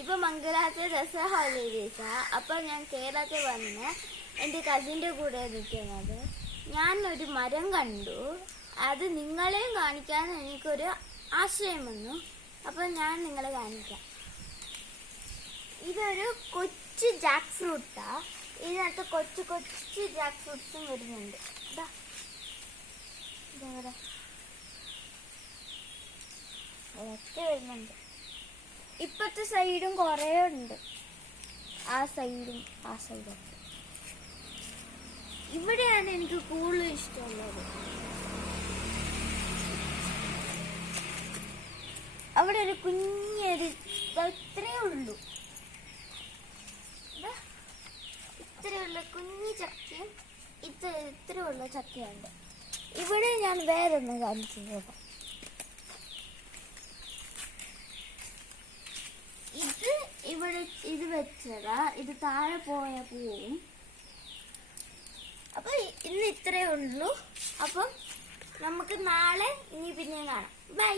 ഇപ്പൊ മംഗലാപുരത്തെ ദസറ ഹോളിഡേയ്സാ. അപ്പൊ ഞാൻ കേരളത്തിൽ വന്ന് എൻ്റെ കസിൻ്റെ കൂടെ നിൽക്കുന്നത്. ഞാൻ ഒരു മരം കണ്ടു. അത് നിങ്ങളെയും കാണിക്കാൻ എനിക്കൊരു ആശയം വന്നു. അപ്പൊ ഞാൻ നിങ്ങളെ കാണിക്കാം. ഇതൊരു കൊച്ചു ജാക്ക് ഫ്രൂട്ടാ. ഇതിനകത്ത് കൊച്ചു കൊച്ചു ജാക്ക് ഫ്രൂട്ട്സും വരുന്നുണ്ട്. അതൊക്കെ വരുന്നുണ്ട്. ഇപ്പത്തെ സൈഡും കുറേ ഉണ്ട്. ആ സൈഡും ആ സൈഡൊക്കെ. ഇവിടെയാണ് എനിക്ക് കൂടുതൽ ഇഷ്ടമുള്ളത്. അവിടെ ഒരു കുഞ്ഞൊരു ഇത്രയേ ഉള്ളൂ. ഇത്രയുള്ള കുഞ്ഞു ചക്കയും ഇത്രയുള്ള ചക്കയുണ്ട്. ഇവിടെ ഞാൻ വേറൊന്ന് കാണിച്ചു തരാം. ഇത് വെച്ചതാ. ഇത് താഴെ പോയ പോവും. അപ്പൊ ഇന്ന് ഇത്രയേ ഉള്ളൂ. അപ്പം നമുക്ക് നാളെ ഇനി പിന്നെ കാണാം. ബൈ.